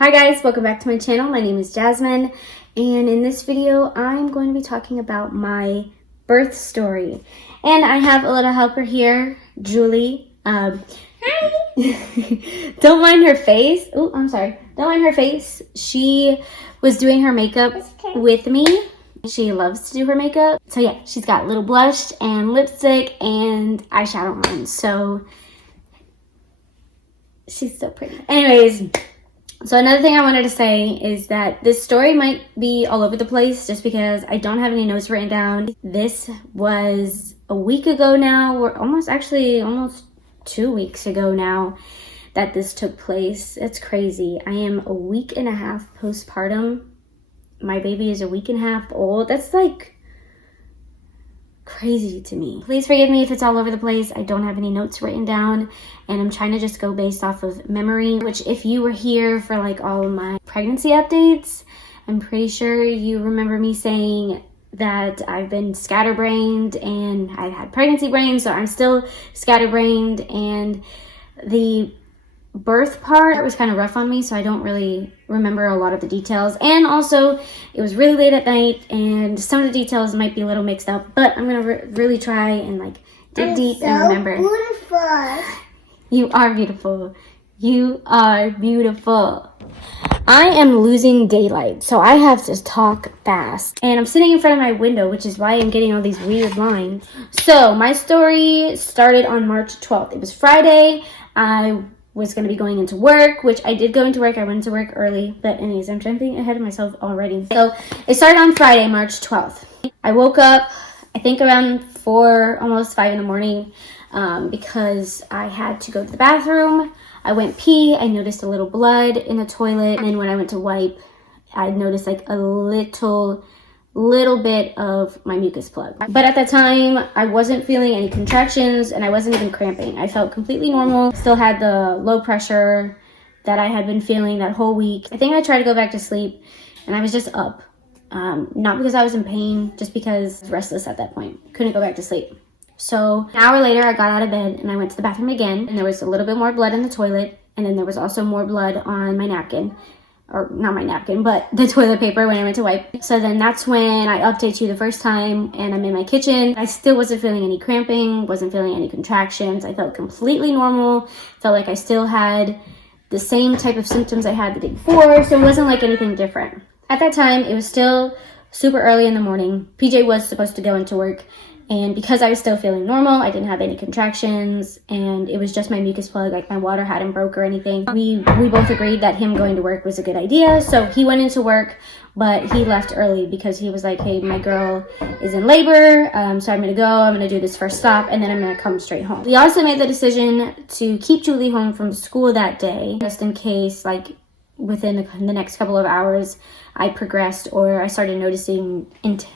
Hi guys, welcome back to my channel. My name is Jasmine, and in this video I'm going to be talking about my birth story. And I have a little helper here, Julie. Hi! Don't mind her face. Oh, I'm sorry. Don't mind her face. She was doing her makeup with me. She loves to do her makeup. So yeah, she's got little blush and lipstick and eyeshadow on. So she's so pretty. Anyways, so another thing I wanted to say is that this story might be all over the place just because I don't have any notes written down. This was a week ago now, or almost 2 weeks ago now that this took place. It's crazy. I am a week and a half postpartum. My baby is a week and a half old. That's like crazy to me. Please forgive me if it's all over the place. I don't have any notes written down and I'm trying to just go based off of memory, which if you were here for like all of my pregnancy updates, I'm pretty sure you remember me saying that I've been scatterbrained and I've had pregnancy brain, so I'm still scatterbrained, and the birth part was kind of rough on me, so I don't really remember a lot of the details. And also it was really late at night and some of the details might be a little mixed up, but I'm gonna really try and like dig deep and remember. Beautiful. You are beautiful. You are beautiful. I am losing daylight, so I have to talk fast. And I'm sitting in front of my window, which is why I'm getting all these weird lines. So my story started on March 12th. It was Friday. I was going to be going into work, which I did go into work. I went to work early, but anyways, I'm jumping ahead of myself already. So it started on Friday, March 12th. I woke up, I think around 4, almost 5 in the morning, because I had to go to the bathroom. I went pee, I noticed a little blood in the toilet, and then when I went to wipe, I noticed like a little bit of my mucus plug. But at that time, I wasn't feeling any contractions and I wasn't even cramping. I felt completely normal. Still had the low pressure that I had been feeling that whole week. I think I tried to go back to sleep and I was just up. Not because I was in pain, just because I was restless at that point. Couldn't go back to sleep. So an hour later, I got out of bed and I went to the bathroom again, and there was a little bit more blood in the toilet, and then there was also more blood on my napkin. Or not my napkin, but the toilet paper when I went to wipe. So then that's when I update you the first time, and I'm in my kitchen. I still wasn't feeling any cramping, wasn't feeling any contractions. I felt completely normal. Felt like I still had the same type of symptoms I had the day before, so it wasn't like anything different. At that time, it was still super early in the morning. PJ was supposed to go into work, and because I was still feeling normal, I didn't have any contractions, and it was just my mucus plug, like my water hadn't broke or anything. We both agreed that him going to work was a good idea, so he went into work, but he left early because he was like, hey, my girl is in labor, so I'm gonna go, I'm gonna do this first stop, and then I'm gonna come straight home. We also made the decision to keep Julie home from school that day, just in case, like, within the next couple of hours I progressed or I started noticing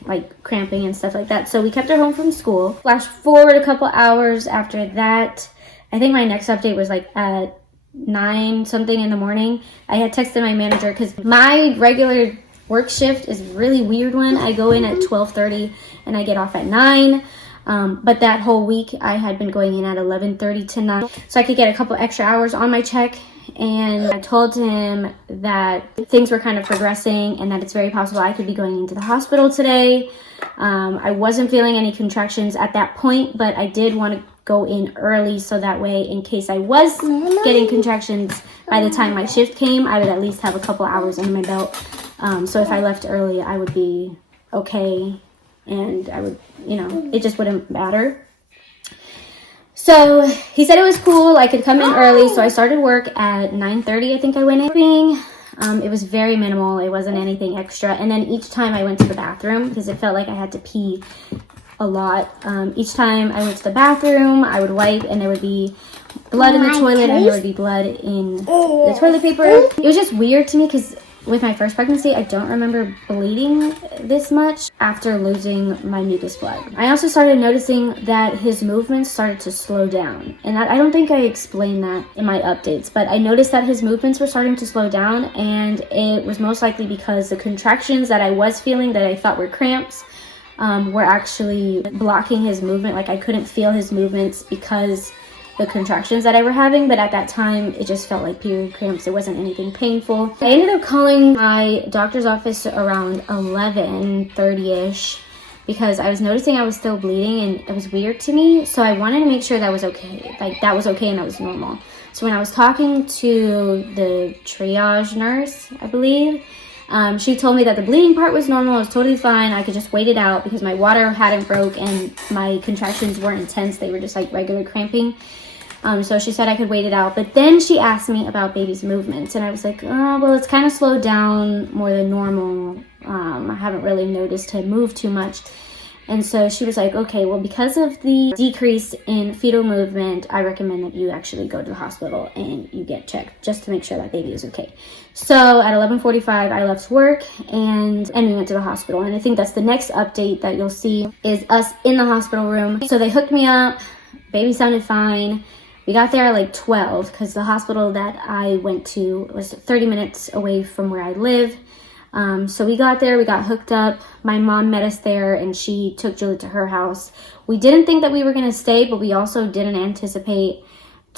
like cramping and stuff like that. So we kept her home from school. Flash forward a couple hours after that, I think my next update was like at 9 something in the morning. I had texted my manager because my regular work shift is a really weird one. I go in at 12:30 and I get off at 9. But that whole week I had been going in at 11:30 to 9, so I could get a couple extra hours on my check. And I told him that things were kind of progressing and that it's very possible I could be going into the hospital today. I wasn't feeling any contractions at that point, but I did want to go in early so that way, in case I was getting contractions by the time my shift came, I would at least have a couple hours under my belt. So if I left early, I would be okay, and I would, it just wouldn't matter. So he said it was cool, I could come in early, so I started work at 9:30, I think I went in. It was very minimal, it wasn't anything extra. And then each time I went to the bathroom, because it felt like I had to pee a lot, each time I went to the bathroom, I would wipe and there would be blood in the toilet and there would be blood in the toilet paper. It was just weird to me because with my first pregnancy, I don't remember bleeding this much after losing my mucus plug. I also started noticing that his movements started to slow down. And I don't think I explained that in my updates, but I noticed that his movements were starting to slow down, and it was most likely because the contractions that I was feeling that I thought were cramps were actually blocking his movement. Like I couldn't feel his movements because the contractions that I were having, but at that time it just felt like period cramps. It wasn't anything painful. I ended up calling my doctor's office around 11:30ish because I was noticing I was still bleeding and it was weird to me. So I wanted to make sure that was okay, like that was okay and that was normal. So when I was talking to the triage nurse, I believe, she told me that the bleeding part was normal. It was totally fine. I could just wait it out because my water hadn't broke and my contractions weren't intense. They were just like regular cramping. So she said I could wait it out. But then she asked me about baby's movements. And I was like, oh, well, it's kind of slowed down more than normal. I haven't really noticed him move too much. And so she was like, okay, well, because of the decrease in fetal movement, I recommend that you actually go to the hospital and you get checked just to make sure that baby is okay. So at 11:45, I left work and we went to the hospital. And I think that's the next update that you'll see is us in the hospital room. So they hooked me up. Baby sounded fine. We got there at like 12 because the hospital that I went to was 30 minutes away from where I live. So we got there, we got hooked up. My mom met us there and she took Julie to her house. We didn't think that we were going to stay, but we also didn't anticipate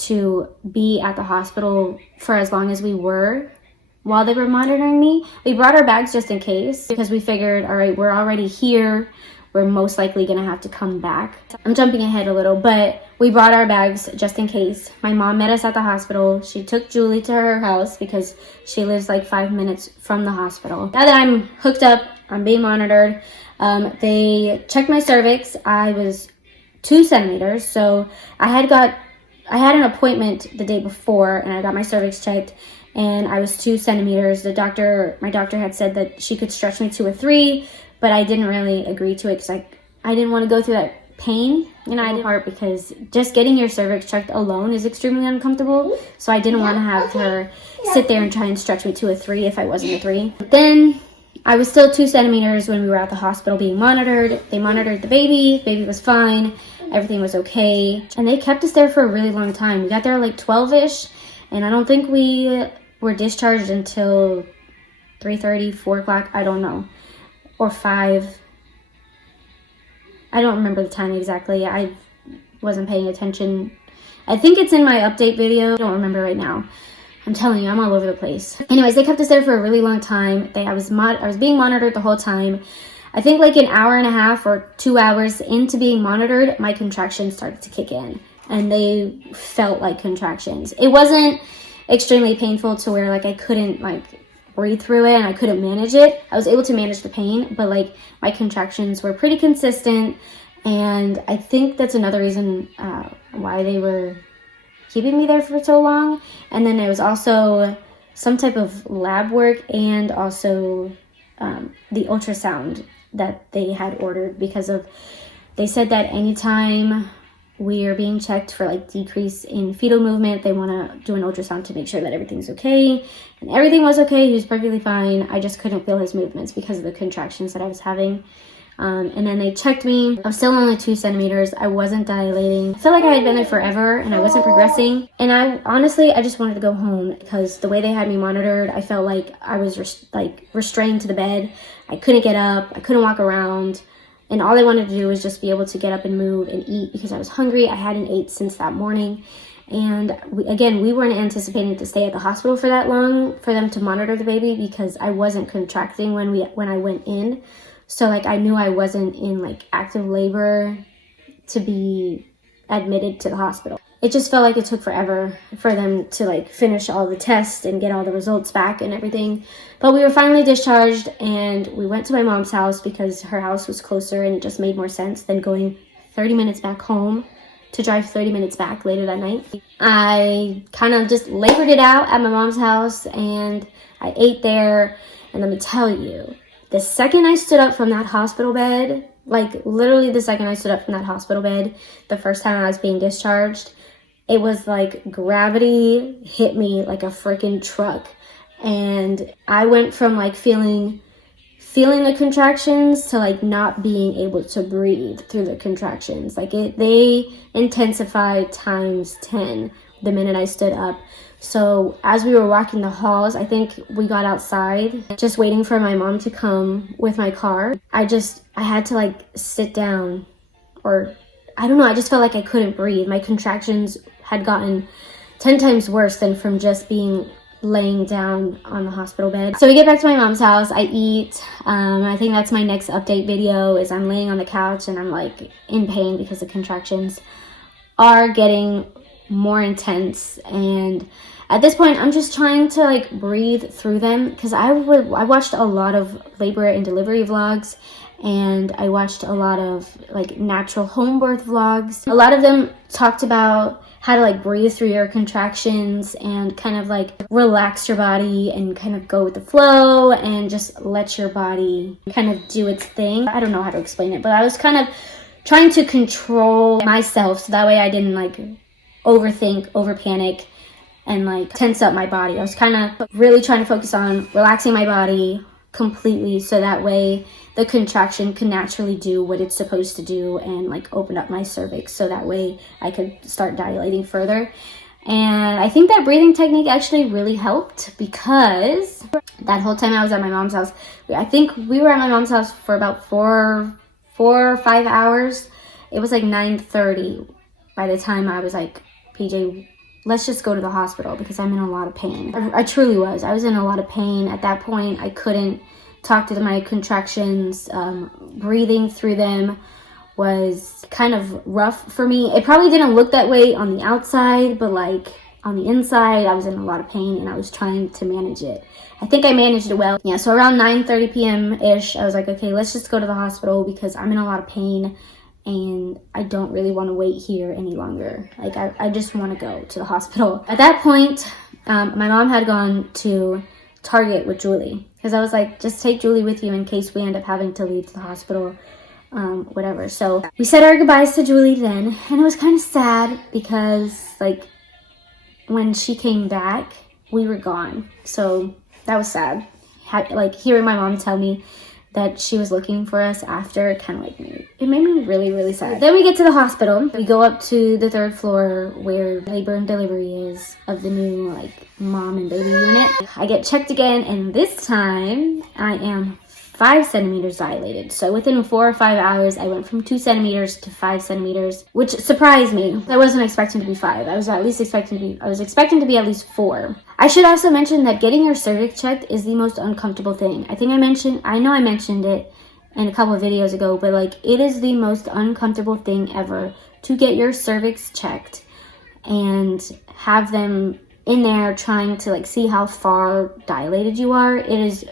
to be at the hospital for as long as we were while they were monitoring me. We brought our bags just in case because we figured, all right, we're already here. We're most likely going to have to come back. I'm jumping ahead a little, but we brought our bags just in case. My mom met us at the hospital. She took Julie to her house because she lives like 5 minutes from the hospital. Now that I'm hooked up, I'm being monitored. They checked my cervix. I was 2 centimeters. So I had an appointment the day before and I got my cervix checked and I was 2 centimeters. My doctor had said that she could stretch me to a 3, but I didn't really agree to it because I didn't want to go through that pain, I did part because just getting your cervix checked alone is extremely uncomfortable. So I didn't want to have her sit there and try and stretch me to a 3 if I wasn't a 3. But then I was still 2 centimeters when we were at the hospital being monitored. They monitored the baby. Baby was fine. Everything was okay. And they kept us there for a really long time. We got there like 12-ish, and I don't think we were discharged until 3:30, 4 o'clock. I don't know. Or 5. I don't remember the time exactly. I wasn't paying attention. I think it's in my update video. I don't remember right now. I'm telling you, I'm all over the place. Anyways, they kept us there for a really long time. I was being monitored the whole time. I think like an hour and a half or 2 hours into being monitored, my contractions started to kick in. And they felt like contractions. It wasn't extremely painful to where like I couldn't like breathe through it and I couldn't manage it. I was able to manage the pain, but like my contractions were pretty consistent, and I think that's another reason why they were keeping me there for so long. And then there was also some type of lab work and also the ultrasound that they had ordered because they said that anytime we are being checked for like decrease in fetal movement, they want to do an ultrasound to make sure that everything's okay. And everything was okay. He was perfectly fine. I just couldn't feel his movements because of the contractions that I was having. And then they checked me. I was still only 2 centimeters. I wasn't dilating. I felt like I had been there forever and I wasn't progressing. And I just wanted to go home because the way they had me monitored, I felt like I was restrained to the bed. I couldn't get up. I couldn't walk around. And all I wanted to do was just be able to get up and move and eat because I was hungry. I hadn't ate since that morning. And we weren't anticipating to stay at the hospital for that long for them to monitor the baby because I wasn't contracting when I went in. So like I knew I wasn't in like active labor to be admitted to the hospital. It just felt like it took forever for them to like finish all the tests and get all the results back and everything. But we were finally discharged and we went to my mom's house because her house was closer and it just made more sense than going 30 minutes back home to drive 30 minutes back later that night. I kind of just labored it out at my mom's house and I ate there. And let me tell you, the second I stood up from that hospital bed, like literally the second I stood up from that hospital bed, the first time I was being discharged, it was like gravity hit me like a freaking truck. And I went from like feeling the contractions to like not being able to breathe through the contractions. Like they intensified times 10 the minute I stood up. So as we were walking the halls, I think we got outside just waiting for my mom to come with my car. I had to like sit down, or I don't know, I just felt like I couldn't breathe. My contractions had gotten 10 times worse than from just being laying down on the hospital bed. So we get back to my mom's house. I eat. I think that's my next update video, is I'm laying on the couch and I'm like in pain because the contractions are getting more intense. And at this point, I'm just trying to like breathe through them, because I watched a lot of labor and delivery vlogs, and I watched a lot of like natural home birth vlogs. A lot of them talked about how to like breathe through your contractions and kind of like relax your body and kind of go with the flow and just let your body kind of do its thing. I don't know how to explain it, but I was kind of trying to control myself so that way I didn't like overthink, over panic, and like tense up my body. I was kind of really trying to focus on relaxing my body completely, so that way the contraction can naturally do what it's supposed to do and like open up my cervix, so that way I could start dilating further. And I think that breathing technique actually really helped, because that whole time I was at my mom's house, I think we were at my mom's house for about 4 or 5 hours. It was like 9:30 by the time I was like, PJ, let's just go to the hospital because I'm in a lot of pain. I truly was. I was in a lot of pain. At that point, I couldn't talk to my contractions. Breathing through them was kind of rough for me. It probably didn't look that way on the outside, but like on the inside, I was in a lot of pain and I was trying to manage it. I think I managed it well. Yeah, so around 9:30 p.m.-ish, I was like, okay, let's just go to the hospital because I'm in a lot of pain and I don't really want to wait here any longer. Like, I just want to go to the hospital. At that point, my mom had gone to Target with Julie, because I was like, just take Julie with you in case we end up having to leave to the hospital, whatever. So we said our goodbyes to Julie then, and it was kind of sad because like when she came back, we were gone. So that was sad. Like hearing my mom tell me that she was looking for us after, kind of like, it made me really, really sad. Then we get to the hospital. We go up to the 3rd floor where labor and delivery is of the new like mom and baby unit. I get checked again, and this time I am 5 centimeters dilated. So within 4 or 5 hours, I went from 2 centimeters to 5 centimeters, which surprised me. I wasn't expecting to be 5. I was expecting to be at least 4. I should also mention that getting your cervix checked is the most uncomfortable thing. I know I mentioned it in a couple of videos ago, but like it is the most uncomfortable thing ever to get your cervix checked and have them in there trying to like see how far dilated you are. It is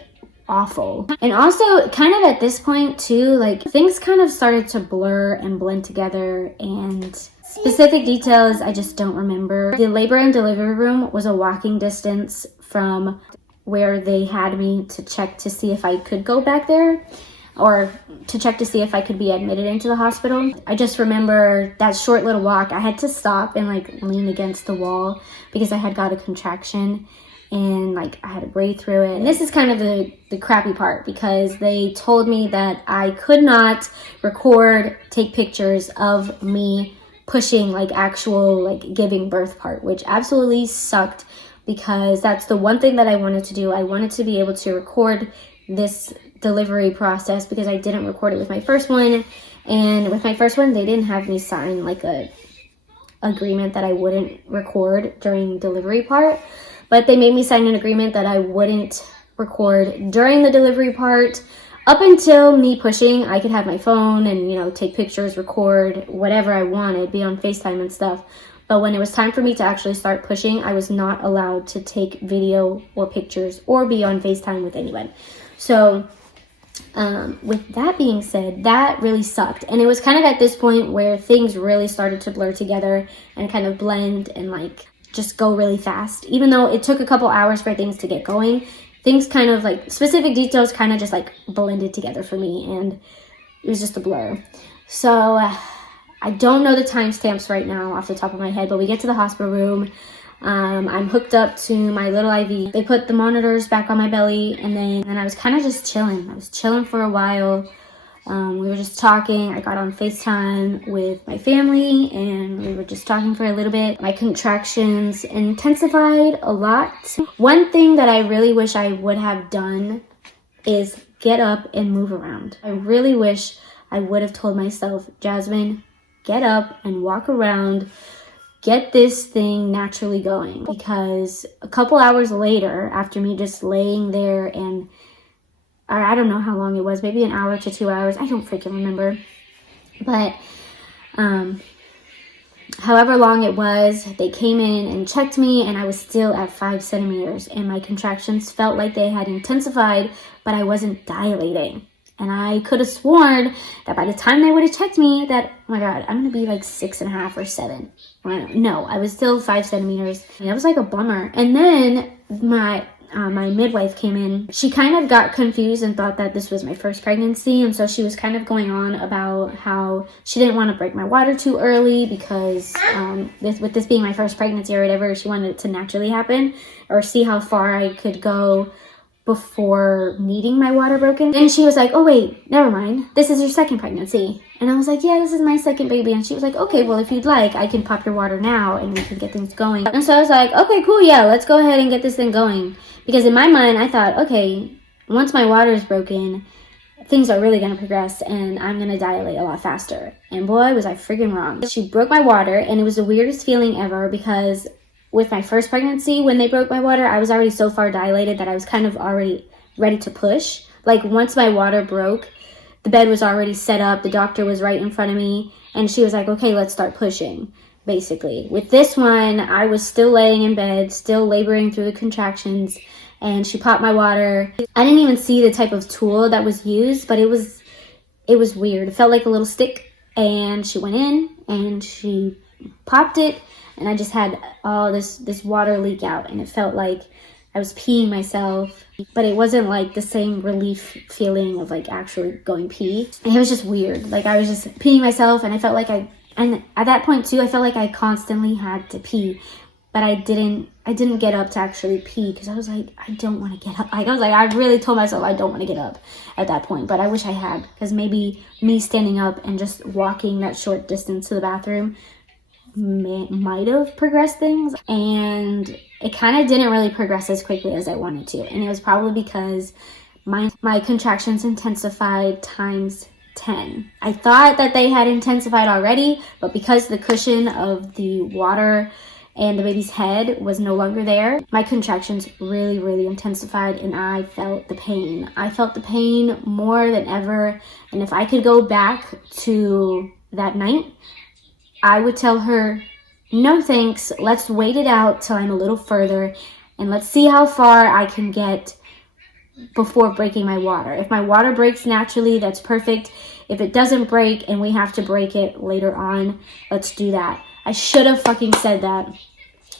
awful. And also kind of at this point too, like things kind of started to blur and blend together, and specific details I just don't remember. The labor and delivery room was a walking distance from where they had me to check to see if I could go back there, or to check to see if I could be admitted into the hospital. I just remember that short little walk, I had to stop and like lean against the wall because I had got a contraction, and like I had to breathe through it. And this is kind of the crappy part, because they told me that I could not record, take pictures of me pushing, like actual like giving birth part, which absolutely sucked, because that's the one thing that I wanted to do. I wanted to be able to record this delivery process, because I didn't record it with my first one. And with my first one, they didn't have me sign like a agreement that I wouldn't record during delivery part, but they made me sign an agreement that I wouldn't record during the delivery part. Up until me pushing, I could have my phone and, you know, take pictures, record, whatever I wanted, be on FaceTime and stuff. But when it was time for me to actually start pushing, I was not allowed to take video or pictures or be on FaceTime with anyone. So with that being said, that really sucked. And it was kind of at this point where things really started to blur together and kind of blend and like just go really fast. Even though it took a couple hours for things to get going, things kind of like specific details kind of just like blended together for me, and it was just a blur. So I don't know the timestamps right now off the top of my head, but we get to the hospital room. I'm hooked up to my little IV. They put the monitors back on my belly, and then I was kind of just chilling. I was chilling for a while. We were just talking. I got on FaceTime with my family, and we were just talking for a little bit. My contractions intensified a lot. One thing that I really wish I would have done is get up and move around. I really wish I would have told myself, Jasmine, get up and walk around. get this thing naturally going, because a couple hours later, after me just laying there, and I don't know how long it was, maybe an hour to 2 hours, I don't freaking remember, but however long it was, they came in and checked me, and I was still at 5 centimeters, and my contractions felt like they had intensified, but I wasn't dilating. And I could have sworn that by the time they would have checked me that, oh my God, I'm going to be like 6.5 or 7. No, I was still 5 centimeters. And that was like a bummer. And then my midwife came in. She kind of got confused and thought that this was my first pregnancy. And so she was kind of going on about how she didn't want to break my water too early because with this being my first pregnancy or whatever, she wanted it to naturally happen, or see how far I could go before needing my water broken. And she was like, oh wait, never mind, this is your second pregnancy. And I was like, yeah, this is my second baby. And she was like, okay, well, if you'd like, I can pop your water now and we can get things going. And so I was like, okay, cool, yeah, let's go ahead and get this thing going. Because in my mind, I thought, okay, once my water is broken, things are really gonna progress and I'm gonna dilate a lot faster. And boy, was I freaking wrong. She broke my water, and it was the weirdest feeling ever, because with my first pregnancy, when they broke my water, I was already so far dilated that I was kind of already ready to push. Like, once my water broke, the bed was already set up, the doctor was right in front of me, and she was like, okay, let's start pushing, basically. With this one, I was still laying in bed, still laboring through the contractions, and she popped my water. I didn't even see the type of tool that was used, but it was weird. It felt like a little stick, and she went in, and she popped it, and I just had all this water leak out, and it felt like I was peeing myself, but it wasn't like the same relief feeling of like actually going pee. And it was just weird. Like, I was just peeing myself, and I felt like and at that point too, I felt like I constantly had to pee, but I didn't get up to actually pee, because I was like, I don't want to get up. Like, I really told myself I don't want to get up at that point, but I wish I had, because maybe me standing up and just walking that short distance to the bathroom might have progressed things. And it kind of didn't really progress as quickly as I wanted to, and it was probably because my contractions intensified times 10. I thought that they had intensified already, but because the cushion of the water and the baby's head was no longer there, my contractions really, really intensified, and I felt the pain. I felt the pain more than ever, and if I could go back to that night, I would tell her, no thanks, let's wait it out till I'm a little further, and let's see how far I can get before breaking my water. If my water breaks naturally, that's perfect. If it doesn't break and we have to break it later on, let's do that. I should have fucking said that,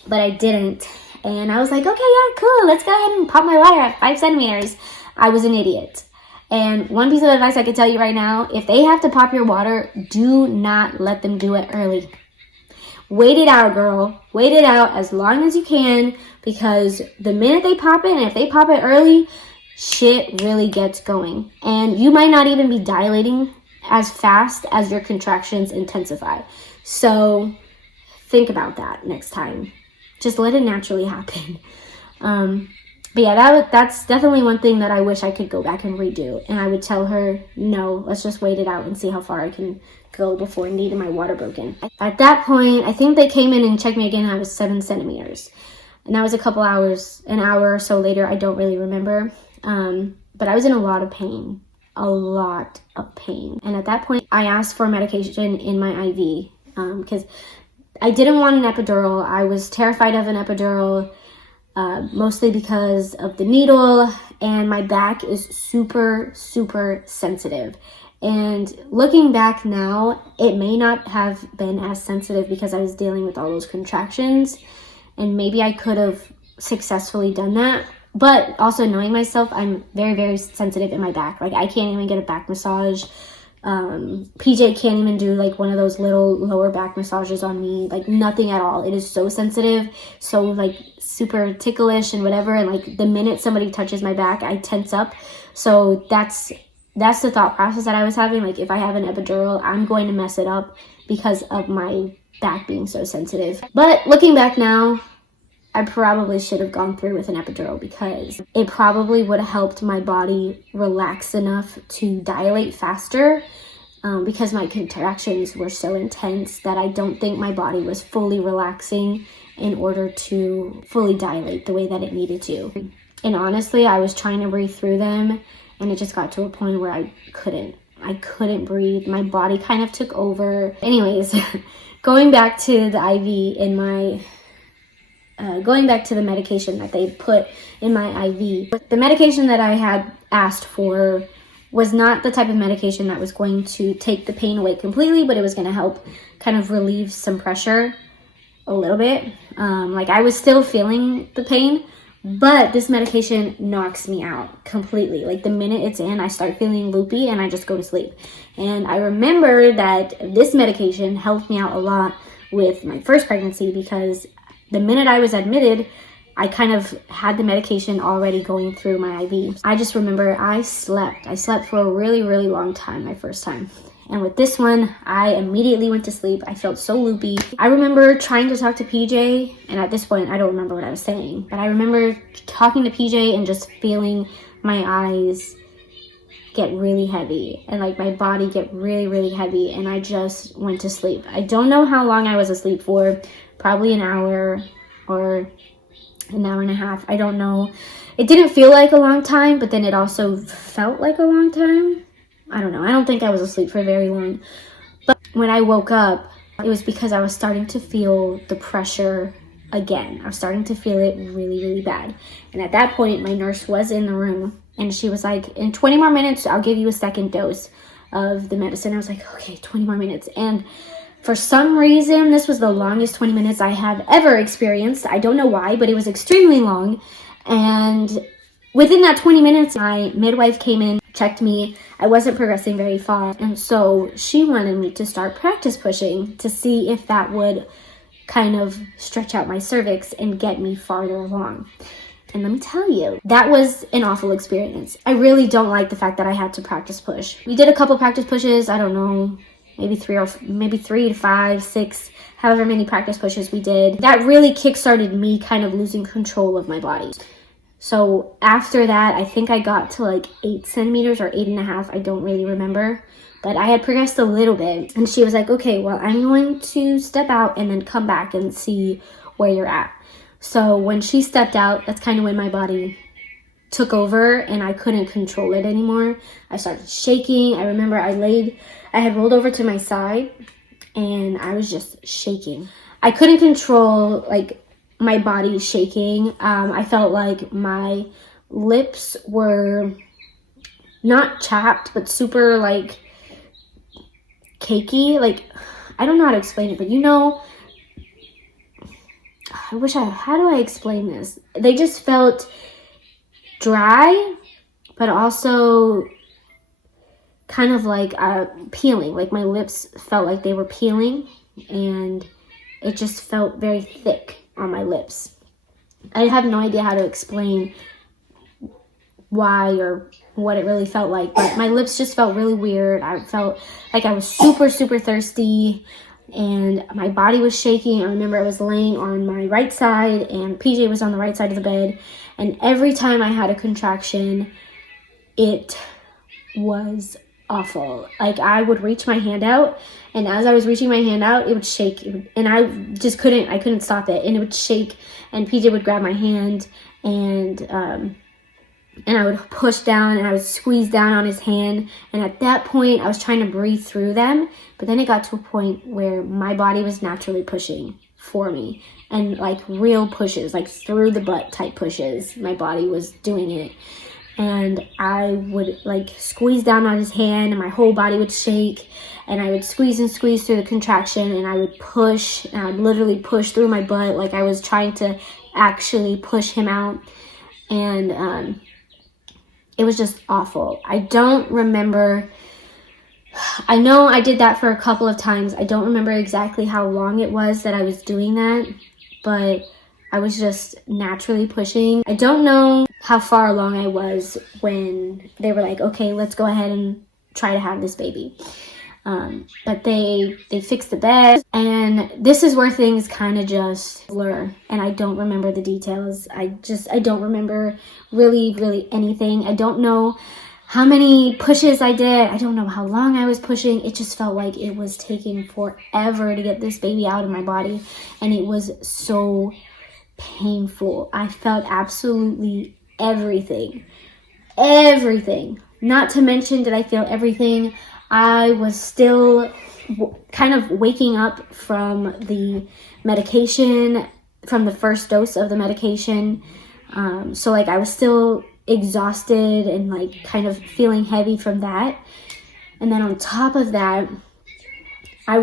but I didn't. And I was like, okay, yeah, cool, let's go ahead and pop my water at 5 centimeters. I was an idiot. And one piece of advice I could tell you right now, if they have to pop your water, do not let them do it early. Wait it out, girl. Wait it out as long as you can, because the minute they pop it, and if they pop it early, shit really gets going. And you might not even be dilating as fast as your contractions intensify. So think about that next time. Just let it naturally happen. But yeah, that's definitely one thing that I wish I could go back and redo. And I would tell her, no, let's just wait it out and see how far I can go before needing my water broken. At that point, I think they came in and checked me again, and I was 7 centimeters. And that was a couple hours, an hour or so later, I don't really remember. But I was in a lot of pain. A lot of pain. And at that point, I asked for medication in my IV, because I didn't want an epidural. I was terrified of an epidural. Mostly because of the needle, and my back is super, super sensitive. And looking back now, it may not have been as sensitive because I was dealing with all those contractions, and maybe I could have successfully done that. But also, knowing myself, I'm very, very sensitive in my back. Like, I can't even get a back massage. PJ can't even do like one of those little lower back massages on me, like nothing at all. It is so sensitive, so like super ticklish and whatever, and like the minute somebody touches my back, I tense up. So that's the thought process that I was having. Like, if I have an epidural, I'm going to mess it up because of my back being so sensitive. But looking back now, I probably should have gone through with an epidural, because it probably would have helped my body relax enough to dilate faster. because my contractions were so intense that I don't think my body was fully relaxing in order to fully dilate the way that it needed to. And honestly, I was trying to breathe through them, and it just got to a point where I couldn't breathe. My body kind of took over. Anyways, going back to the IV in my, going back to the medication that they put in my IV. The medication that I had asked for was not the type of medication that was going to take the pain away completely, but it was going to help kind of relieve some pressure a little bit. Like I was still feeling the pain, but this medication knocks me out completely. Like the minute it's in, I start feeling loopy and I just go to sleep. And I remember that this medication helped me out a lot with my first pregnancy, because the minute I was admitted, I kind of had the medication already going through my IV. I just remember I slept for a really, really long time my first time. And with this one, I immediately went to sleep. I felt so loopy. I remember trying to talk to PJ, and at this point, I don't remember what I was saying, but I remember talking to PJ and just feeling my eyes get really heavy and like my body get really, really heavy, and I just went to sleep. I don't know how long I was asleep for, probably an hour or an hour and a half. I don't know. It didn't feel like a long time, but then it also felt like a long time. I don't know. I don't think I was asleep for very long. But when I woke up, it was because I was starting to feel the pressure again. I was starting to feel it really, really bad. And at that point, my nurse was in the room, and she was like, in 20 more minutes, I'll give you a second dose of the medicine. I was like, okay, 20 more minutes. And for some reason, this was the longest 20 minutes I have ever experienced. I don't know why, but it was extremely long. And within that 20 minutes, my midwife came in, checked me. I wasn't progressing very far. And so she wanted me to start practice pushing to see if that would kind of stretch out my cervix and get me farther along. And let me tell you, that was an awful experience. I really don't like the fact that I had to practice push. We did a couple practice pushes, I don't know, maybe 3 to 5, 6, however many practice pushes we did. That really kickstarted me kind of losing control of my body. So after that, I think I got to like 8 centimeters or 8.5. I don't really remember, but I had progressed a little bit. And she was like, okay, well, I'm going to step out and then come back and see where you're at. So when she stepped out, that's kind of when my body took over and I couldn't control it anymore. I started shaking. I remember I had rolled over to my side and I was just shaking. I couldn't control like my body shaking. I felt like my lips were not chapped, but super like cakey. Like, I don't know how to explain it, but you know, how do I explain this? They just felt dry, but also kind of like peeling. Like my lips felt like they were peeling, and it just felt very thick on my lips. I have no idea how to explain why or what it really felt like, but my lips just felt really weird. I felt like I was super, super thirsty, and my body was shaking. I remember I was laying on my right side, and PJ was on the right side of the bed, and every time I had a contraction, it was awful. Like I would reach my hand out, and as I was reaching my hand out, it would shake, and I couldn't stop it, and it would shake, and PJ would grab my hand, and I would push down, and I would squeeze down on his hand, and at that point, I was trying to breathe through them, but then it got to a point where my body was naturally pushing for me, and like real pushes, like through the butt type pushes, my body was doing it. And I would like squeeze down on his hand, and my whole body would shake, and I would squeeze and squeeze through the contraction, and I would push, and I would literally push through my butt like I was trying to actually push him out. And it was just awful. I don't remember. I know I did that for a couple of times. I don't remember exactly how long it was that I was doing that, but I was just naturally pushing. I don't know how far along I was when they were like, okay, let's go ahead and try to have this baby. But they fixed the bed, and this is where things kind of just blur, and I don't remember the details. I don't remember really anything. I don't know how many pushes I did. I don't know how long I was pushing. It just felt like it was taking forever to get this baby out of my body. And it was so painful. I felt absolutely everything. Everything. Not to mention did I feel everything. I was still kind of waking up from the medication, from the first dose of the medication. So like I was still exhausted and like kind of feeling heavy from that. And then on top of that, I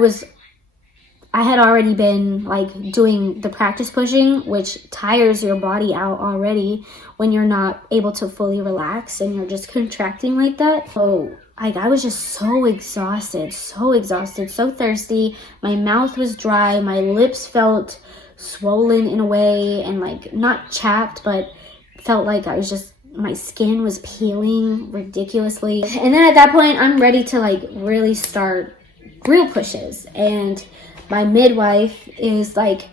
had already been like doing the practice pushing, which tires your body out already when you're not able to fully relax and you're just contracting like that. So like I was just so exhausted, so thirsty. My mouth was dry, my lips felt swollen in a way, and like not chapped, but felt like my skin was peeling ridiculously. And then at that point, I'm ready to like really start real pushes. And my midwife is like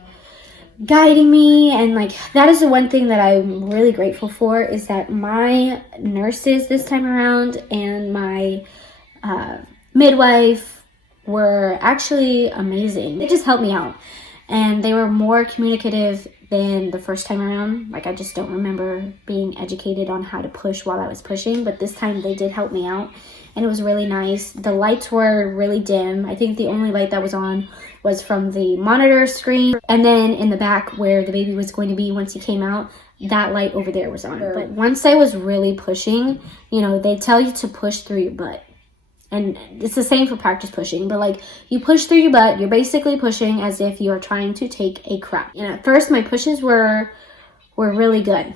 guiding me. And like, that is the one thing that I'm really grateful for, is that my nurses this time around and my midwife were actually amazing. They just helped me out. And they were more communicative than the first time around. Like I just don't remember being educated on how to push while I was pushing, but this time they did help me out and it was really nice. The lights were really dim. I think the only light that was on was from the monitor screen, and then in the back where the baby was going to be once he came out, that light over there was on. But once I was really pushing, you know, they tell you to push through your butt. And it's the same for practice pushing, but like you push through your butt, you're basically pushing as if you're trying to take a crap. And at first my pushes were really good.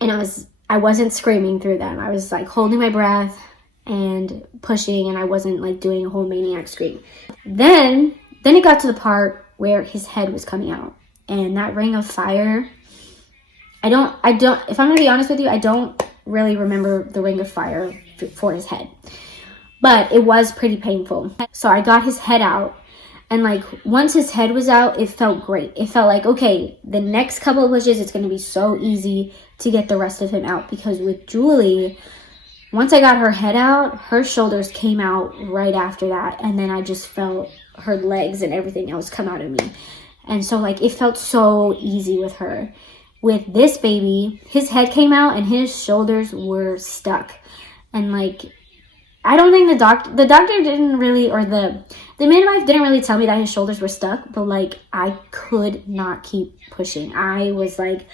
And I wasn't screaming through them. I was like holding my breath and pushing, and I wasn't like doing a whole maniac scream. Then it got to the part where his head was coming out, and that ring of fire, I don't, if I'm gonna be honest with you, I don't really remember the ring of fire for his head. But it was pretty painful. So I got his head out, and like once his head was out, it felt great. It felt like, okay, the next couple of pushes, it's going to be so easy to get the rest of him out. Because with Julie, once I got her head out, her shoulders came out right after that. And then I just felt her legs and everything else come out of me. And so like it felt so easy with her. With this baby, his head came out and his shoulders were stuck. And like, I don't think the doctor didn't really, or the midwife didn't really tell me that his shoulders were stuck, but like I could not keep pushing. I was like,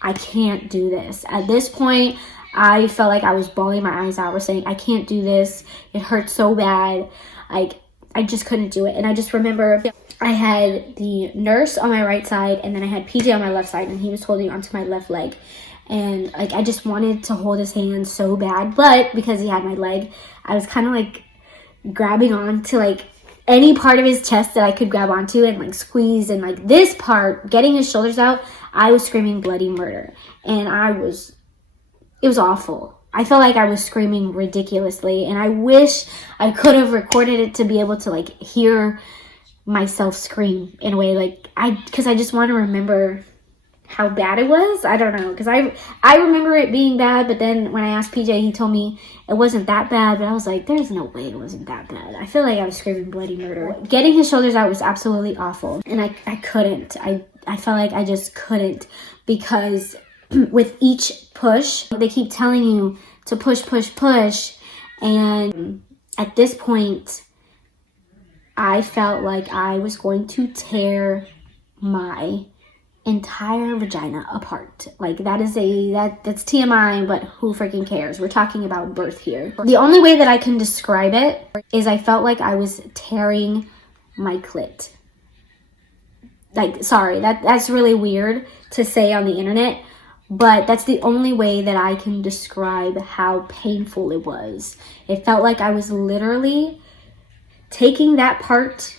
I can't do this. At this point, I felt like I was bawling my eyes out. I was saying, I can't do this. It hurts so bad. Like I just couldn't do it. And I just remember I had the nurse on my right side, and then I had PJ on my left side, and he was holding onto my left leg. And like I just wanted to hold his hand so bad, but because he had my leg, I was kind of like grabbing on to like any part of his chest that I could grab onto and like squeeze. And like this part, getting his shoulders out, I was screaming bloody murder. And it was awful. I felt like I was screaming ridiculously, and I wish I could have recorded it to be able to like hear myself scream in a way, because I just want to remember how bad it was. I don't know, because I remember it being bad, but then when I asked PJ, he told me it wasn't that bad, but I was like, there's no way it wasn't that bad. I feel like I was screaming bloody murder. Getting his shoulders out was absolutely awful, and I couldn't. I felt like I just couldn't, because with each push, they keep telling you to push, and at this point, I felt like I was going to tear my entire vagina apart. Like that's TMI, but who freaking cares? We're talking about birth here. The only way that I can describe it is I felt like I was tearing my clit. Like, sorry, that's really weird to say on the internet, but that's the only way that I can describe how painful it was. It felt like I was literally taking that part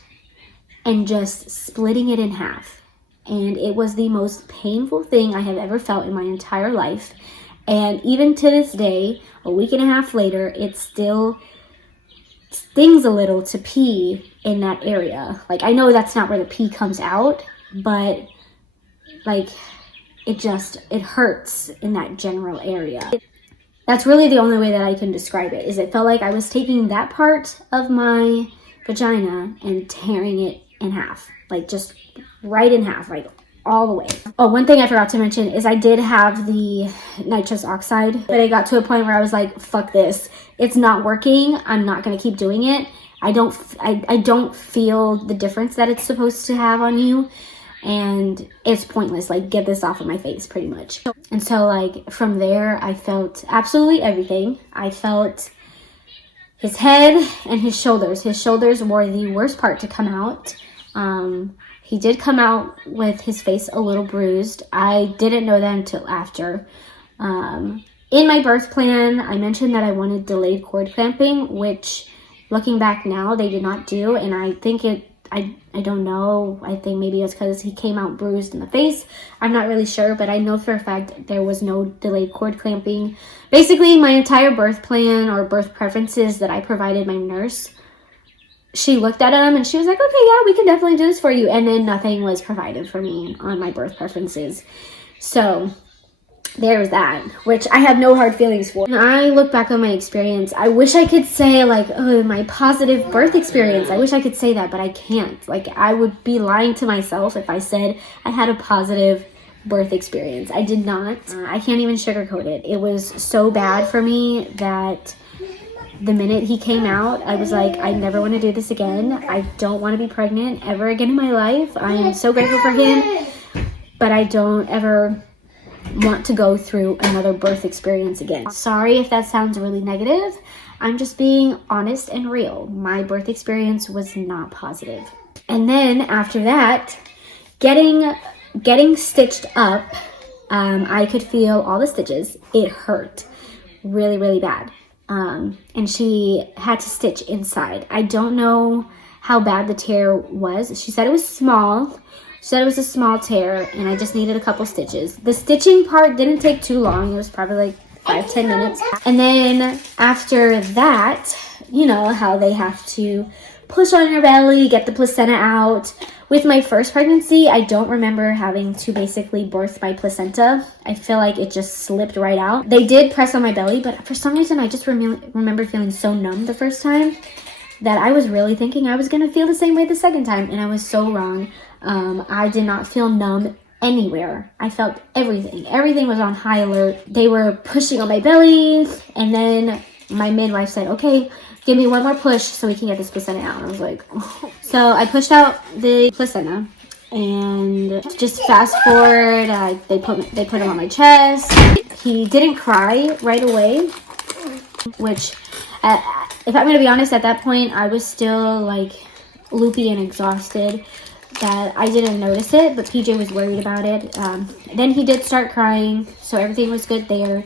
and just splitting it in half. And it was the most painful thing I have ever felt in my entire life. And even to this day, a week and a half later, it still stings a little to pee in that area. Like, I know that's not where the pee comes out, but like it hurts in that general area. That's really the only way that I can describe it, is it felt like I was taking that part of my vagina and tearing it in half, like just right in half, like all the way. Oh, one thing I forgot to mention is I did have the nitrous oxide, but I got to a point where I was like, fuck this. It's not working. I'm not going to keep doing it. I don't feel the difference that it's supposed to have on you. And it's pointless. Like, get this off of my face, pretty much. And so, like, from there, I felt absolutely everything. I felt his head and his shoulders. His shoulders were the worst part to come out. He did come out with his face a little bruised. I didn't know that until after. In my birth plan, I mentioned that I wanted delayed cord clamping, which, looking back now, they did not do. And I think I don't know. I think maybe it's because he came out bruised in the face. I'm not really sure, but I know for a fact there was no delayed cord clamping. Basically, my entire birth plan or birth preferences that I provided my nurse, she looked at them and she was like, okay, yeah, we can definitely do this for you. And then nothing was provided for me on my birth preferences. So there's that, which I have no hard feelings for. When I look back on my experience, I wish I could say like, oh, my positive birth experience. I wish I could say that, but I can't. Like, I would be lying to myself if I said I had a positive birth experience. I did not. I can't even sugarcoat it. It was so bad for me that the minute he came out, I was like, I never want to do this again. I don't want to be pregnant ever again in my life. I am so grateful for him, but I don't ever want to go through another birth experience again. Sorry if that sounds really negative. I'm just being honest and real. My birth experience was not positive. And then after that, getting stitched up, I could feel all the stitches. It hurt really, really bad. And she had to stitch inside. I don't know how bad the tear was. She said it was small. She said it was a small tear and I just needed a couple stitches. The stitching part didn't take too long. It was probably like 5-10 minutes. And then after that, you know how they have to push on your belly, get the placenta out. With my first pregnancy, I don't remember having to basically birth my placenta. I feel like it just slipped right out. They did press on my belly, but for some reason I just remember feeling so numb the first time that I was really thinking I was going to feel the same way the second time, and I was so wrong. I did not feel numb anywhere. I felt everything. Everything was on high alert. They were pushing on my belly, and then my midwife said, okay, give me one more push so we can get this placenta out. And I was like, oh. So I pushed out the placenta, and just fast forward, they put him on my chest. He didn't cry right away, which, if I'm going to be honest, at that point, I was still like loopy and exhausted that I didn't notice it, but PJ was worried about it. Then he did start crying, so everything was good there.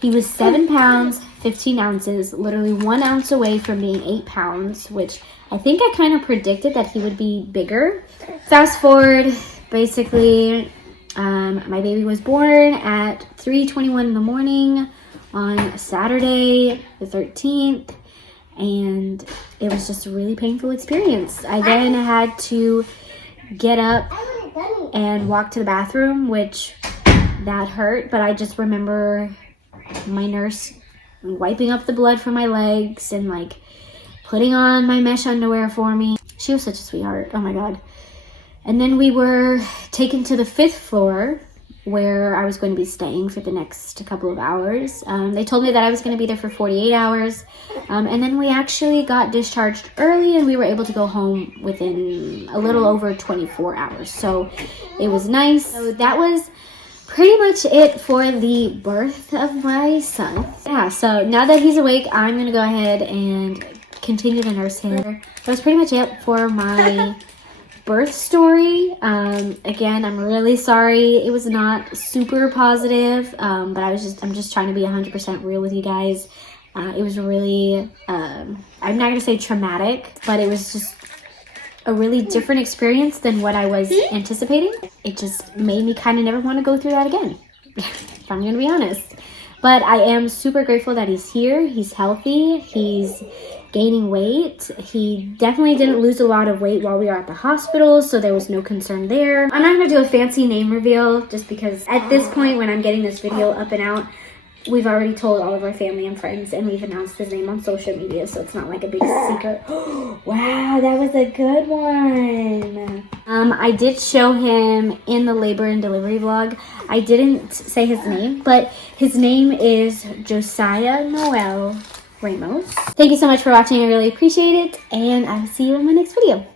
He was 7 pounds, 15 ounces, literally 1 ounce away from being 8 pounds, which I think I kind of predicted that he would be bigger. Fast forward, basically, my baby was born at 3:21 in the morning on Saturday, the 13th, and it was just a really painful experience. I then had to get up and walk to the bathroom, which that hurt, but I just remember my nurse wiping up the blood from my legs and like putting on my mesh underwear for me. She was such a sweetheart. Oh my god. And then we were taken to the 5th floor where I was going to be staying for the next couple of hours. They told me that I was going to be there for 48 hours. And then we actually got discharged early and we were able to go home within a little over 24 hours. So it was nice. So that was pretty much it for the birth of my son. Yeah, so now that he's awake, I'm going to go ahead and continue to nurse him. That was pretty much it for my birth story. Again, I'm really sorry it was not super positive, but I'm just trying to be 100% real with you guys. It was really, I'm not going to say traumatic, but it was just a really different experience than what I was anticipating. It just made me kind of never want to go through that again, if I'm going to be honest. But I am super grateful that he's here. He's healthy. He's gaining weight. He definitely didn't lose a lot of weight while we were at the hospital, so there was no concern there. I'm not going to do a fancy name reveal just because at this point when I'm getting this video up and out, we've already told all of our family and friends, and we've announced his name on social media, so it's not like a big secret. Wow, that was a good one. I did show him in the labor and delivery vlog. I didn't say his name, but his name is Josiah Noel Ramos. Thank you so much for watching. I really appreciate it, and I'll see you in my next video.